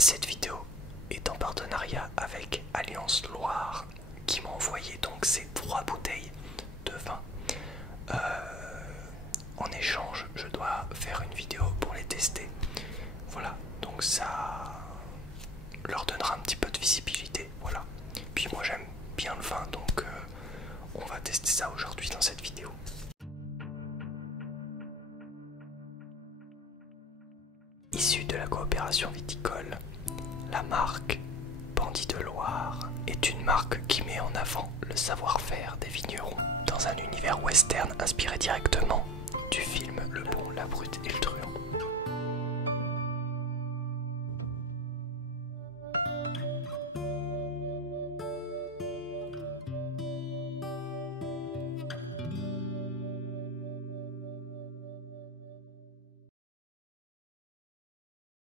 Cette vidéo est en partenariat avec Alliance Loire qui m'a envoyé donc ces 3 bouteilles de vin. En échange, je dois faire une vidéo pour les tester. Voilà, donc ça leur donnera un petit peu de visibilité. Voilà. Puis moi j'aime bien le vin, donc on va tester ça aujourd'hui dans cette vidéo. Issue de la coopération viticole, la marque Bandit de Loire est une marque qui met en avant le savoir-faire des vignerons dans un univers western inspiré directement du film Le Bon, la Brute et le Truand.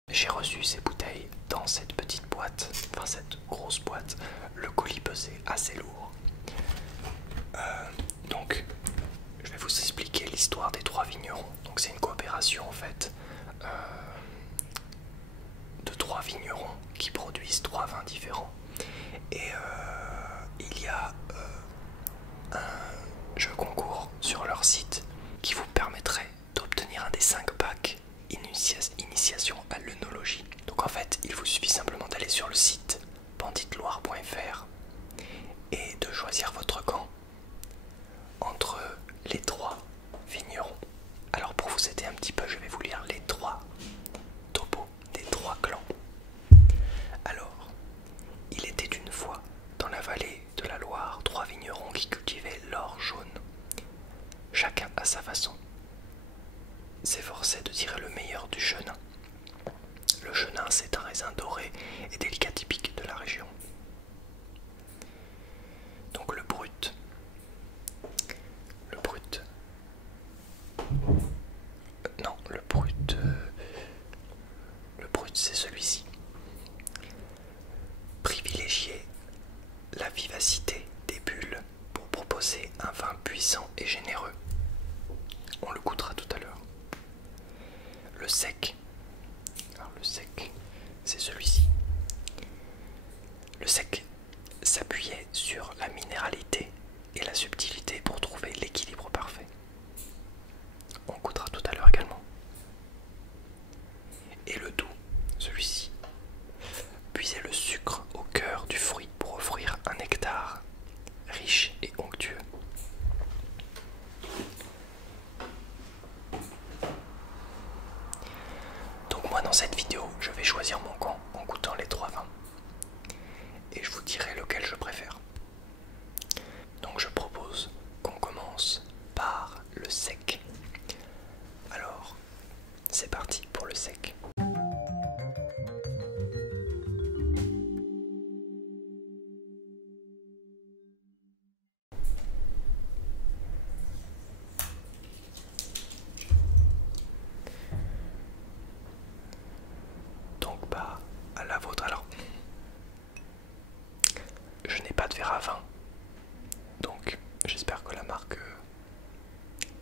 J'ai reçu ces bouteilles dans cette petite boîte, enfin cette grosse boîte. Le colis pesait assez lourd. Donc je vais vous expliquer l'histoire des 3 vignerons. Donc c'est une coopération en fait de 3 vignerons qui produisent 3 vins différents. Et il y a un jeu concours sur leur site qui vous permettrait d'obtenir un des 5 packs initiation à l'œnologie. Donc en fait, il vous suffit simplement d'aller sur le site banditloire.fr et de choisir votre camp entre les 3 vignerons. Alors pour vous aider un petit peu, je vais vous lire les 3 topos des 3 clans. Alors, il était une fois dans la vallée de la Loire 3 vignerons qui cultivaient l'or jaune. Chacun à sa façon s'efforçait de tirer le meilleur du chenin. Le chenin, c'est un raisin doré et délicat typique de la région. Donc le brut. Non, le brut c'est celui-ci. Privilégier la vivacité des bulles pour proposer un vin puissant et généreux. On le goûtera tout à l'heure. Le sec. Alors le sec, c'est celui-ci. Le sec s'appuyait sur la minéralité et la subtilité pour trouver l'équilibre parfait. On goûtera tout à l'heure également. Et le doux, celui-ci, puisait le sucre au cœur du fruit pour offrir un nectar riche et onctueux. Donc moi dans cette vidéo, je vais choisir mon camp en goûtant les 3 vins. Et je vous dirai lequel je préfère. Donc je propose qu'on commence par le sec. Alors, c'est parti pour le sec. Donc bah, à la vôtre alors. Je n'ai pas de verre à vin. Donc j'espère que la marque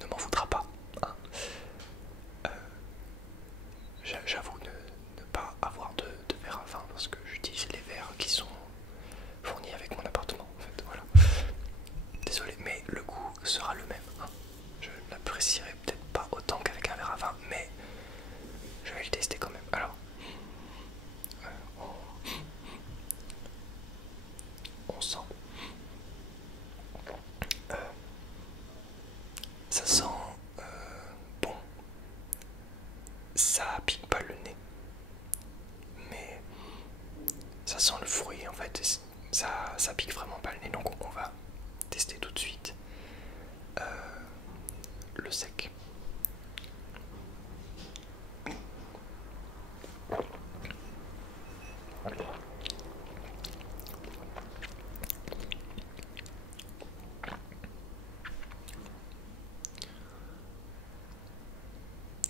ne m'en voudra pas. Hein. J'avoue ne pas avoir de verre à vin parce que j'utilise les verres qui sont fournis avec mon appartement en fait, voilà. Désolé, mais le goût sera le même. Hein. Je l'apprécierai peut-être pas autant qu'avec un verre à vin, mais je vais le tester quand même. Alors, on sent. Ça sent bon. Ça pique pas le nez, mais ça sent le fruit en fait. Ça pique vraiment pas le nez, donc on va tester tout de suite le sec.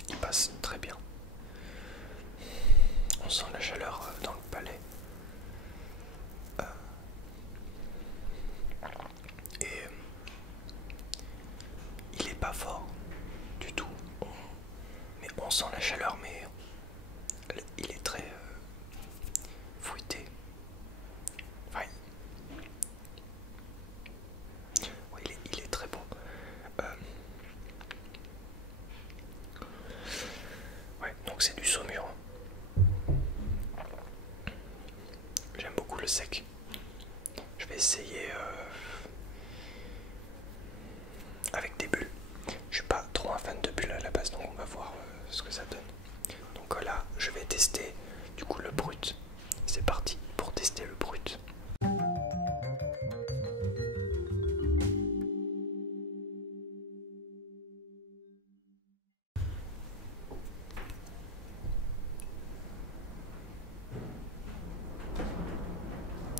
Il passe très bien. On sent la chaleur dans le palais. Et il est pas fort du tout. Mais on sent la chaleur, mais il est très le sec. Je vais essayer avec des bulles. Je suis pas trop un fan de bulles à la base, donc on va voir ce que ça donne. Donc là, je vais tester du coup le brut. C'est parti pour tester le brut.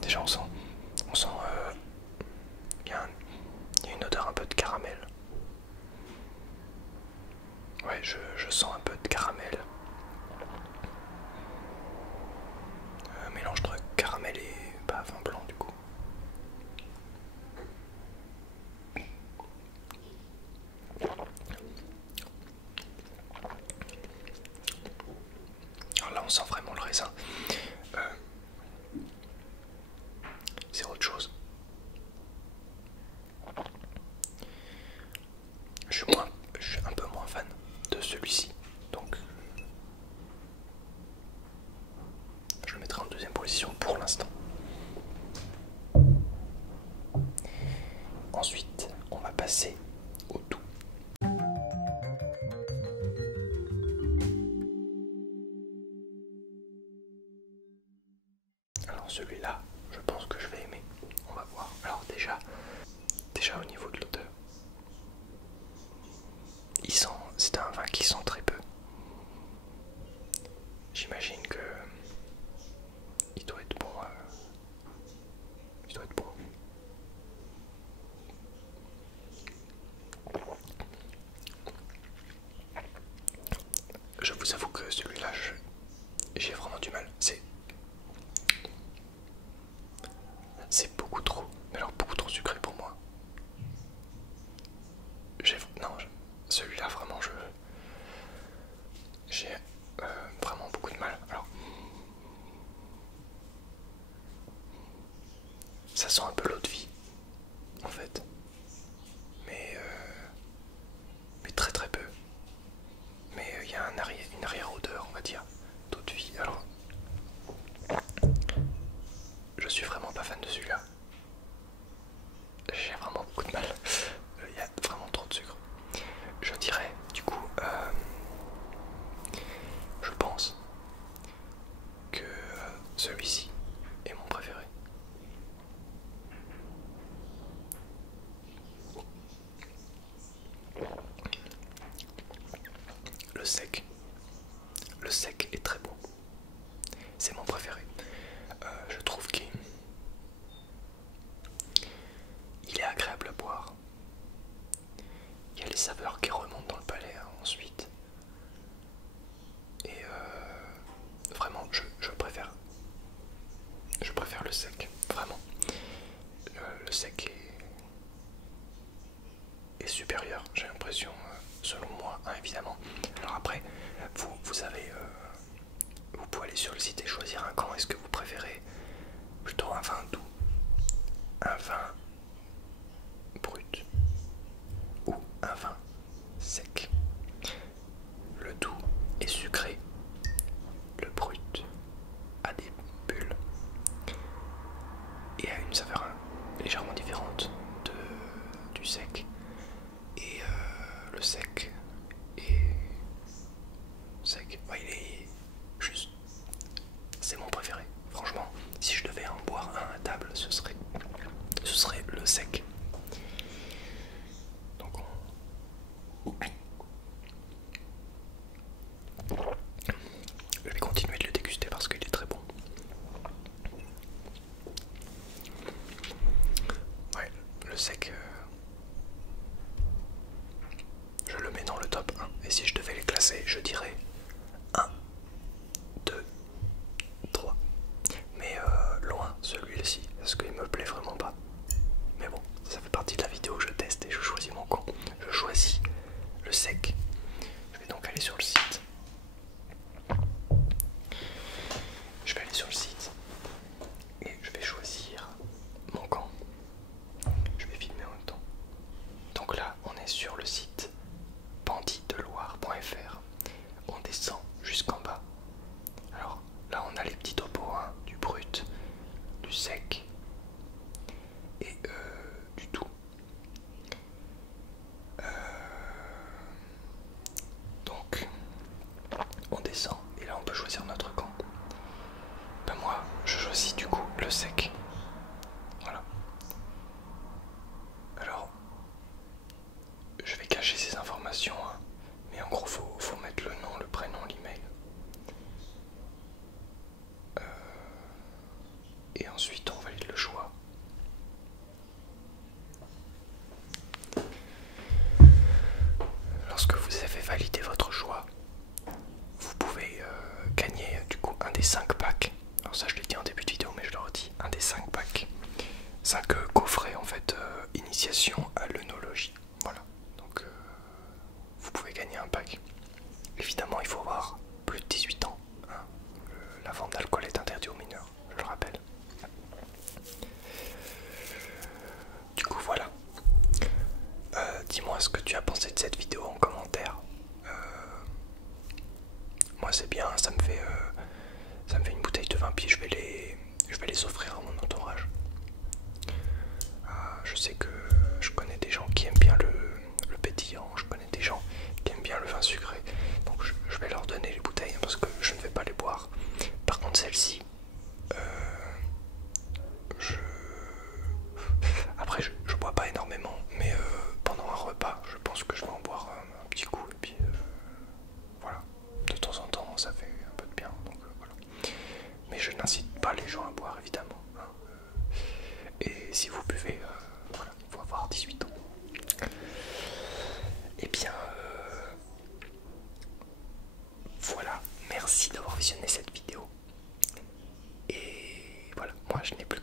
Déjà on sent il y a une odeur un peu de caramel. Ouais, je sens un peu de caramel. Mélange entre caramel et vin blanc du coup. Alors là on sent vraiment le raisin. C'est autre chose. Je suis un peu moins fan de celui-ci, donc je le mettrai en deuxième position pour l'instant. Ensuite, on va passer au doux. Alors celui-là, je pense que je vais aimer. On va voir. Alors déjà au niveau de l'odeur, c'est un vin qui sent très peu. J'imagine que il doit être bon. Il doit être bon. Je vous avoue que celui-là, j'ai vraiment du mal. C'est beaucoup trop, mais alors beaucoup trop sucré pour moi. Non, celui-là vraiment, j'ai vraiment beaucoup de mal. Alors, ça sent un peu l'eau de vie, en fait, mais très très peu. Mais il y a une arrière-odeur, on va dire, d'eau de vie. Alors, je suis vraiment pas fan de celui-là. J'ai vraiment beaucoup de mal. Il y a vraiment trop de sucre. Je dirais, du coup, je pense que celui-ci est mon préféré. Le sec est très bon. C'est mon préféré. Je trouve qu'il est agréable à boire. Il y a les saveurs qui remontent dans le palais ensuite. Et vraiment, je préfère le sec. Vraiment. Le sec est supérieur, j'ai l'impression, selon moi, hein, évidemment. Alors après, vous avez... vous pouvez aller sur le site et choisir un camp. Est-ce que vous préférez plutôt un vin doux, un vin brut ou un vin sec? Le doux est sucré, le brut a des bulles et a une saveur légèrement différente du sec. Et le sec est sec. Ouais, il est juste. C'est mon préféré. Franchement, si je devais en boire un à table, ce serait le sec. Donc je vais continuer de le déguster parce qu'il est très bon. Ouais, le sec, je le mets dans le top 1. Et si je devais les classer, je dirais 1, 2, 3. Mais loin celui-ci, parce qu'il me plaît vraiment pas. Mais bon, et ensuite on valide le choix. Lorsque vous avez validé votre choix, vous pouvez gagner du coup un des 5 packs. Alors ça je l'ai dit en début de vidéo mais je le redis, un des 5 packs. 5 coffrets en fait, initiation à l'œnologie. Voilà, donc vous pouvez gagner un pack. Évidemment il faut avoir plus de 18 ans. Hein. La vente d'alcool est interdite aux mineurs, je le rappelle. Du coup voilà. Dis-moi ce que tu as pensé de cette vidéo en commentaire. Moi c'est bien, ça me fait une bouteille de vin, puis je vais les offrir à mon entourage. Je sais que je connais des gens qui aiment bien le pétillant, je connais des gens qui aiment bien le vin sucré, donc je vais leur donner les bouteilles parce que je ne vais pas les boire. Par contre celle-ci, après je bois pas énormément, mais pendant un repas, je pense que je vais en boire un petit coup, et puis voilà, de temps en temps ça fait un peu de bien, donc voilà. Mais je n'incite pas les gens à boire évidemment, hein. Et si vous buvez, voilà, il faut avoir 18 ans. Et bien voilà, merci d'avoir visionné cette vidéo. Et voilà, moi je n'ai plus